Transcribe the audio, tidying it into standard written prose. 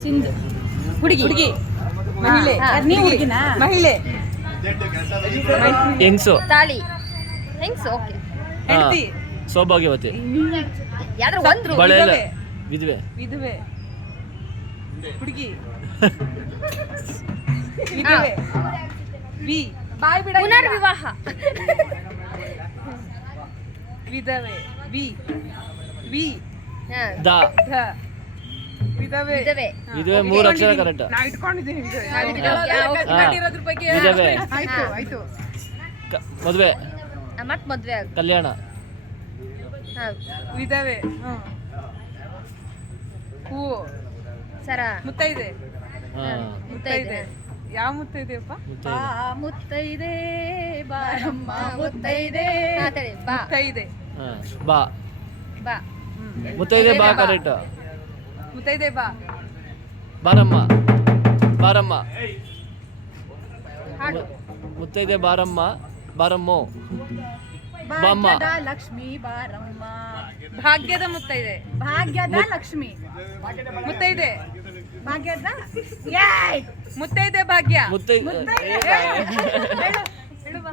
ಸಿಂಧು ಹುಡುಗಿ ಹುಡುಗಿ ಮಹಿಳೆ ನೀವು ಹುಡುಗಿನಾ ಮಹಿಳೆ ಹೆಂಗ್ಸು ತಾಳಿ ಹೆಂಗ್ಸು ಓಕೆ ಹೆಂಡತಿ ಸೌಭಾಗ್ಯವತಿ ಯಾವ್ದ್ರ ಒಂದ್ರು ಬಳೆಲ್ಲ ವಿಧವೆ ವಿಧವೆ ಹುಡುಗಿ ವಿಧವೆ ವಿ ಬಾಯ್ ಬಿಡ ಪುನರ್ವಿವಾಹ ವಿಧವೆ ವಿ ವಿ ಹಾ. ದ ಧ ವಿಧವೆ ವಿಧವೆ ವಿಧವೆ 3 ಅಕ್ಷರ ಕರೆಕ್ಟ್ ನಾ ಇಟ್ಕೊಂಡಿದ್ದೀನಿ ಇಟ್ಟಿರೋದ್ರ ವಿಧವೆ ಆಯ್ತು ಆಯ್ತು ಮದುವೆ ಮತ್ ಮದ್ವೆ ಆಗ ಕಲ್ಯಾಣ ವಿಧವೆ ಹೂವು ಸರ ಮುತ್ತೈದೆ ಮುತ್ತೈದೆ ಯಾವ ಮುತ್ತೈದೆಯಪ್ಪ ಮುತ್ತೈದೆ ಬಾರಮ್ಮ ಮುತ್ತೈದೆ ಬಾ ಮುತ್ತೈದೆ ಬಾ ಬಾ ಮುತ್ತೈದೆ ಬಾ ಕರೆಕ್ಟ್ ಮುತ್ತೈದೆ ಬಾ ಬಾರಮ್ಮ ಬಾರಮ್ಮ ಹಾಡು ಮುತ್ತೈದೆ ಬಾರಮ್ಮ ಬಾರಮ್ಮೋ ಬಾಮ್ಮ ಲಕ್ಷ್ಮಿ ಬಾರಮ್ಮ ಭಾಗ್ಯದ ಮುತ್ತೈದೆ ಭಾಗ್ಯದ ಲಕ್ಷ್ಮಿ ಮುತ್ತೈದೆ ಭಾಗ್ಯದ ಮುತ್ತೈದೆ ಭಾಗ್ಯ ಮುತ್ತೈದೆ ಹೇಳು ಬಾ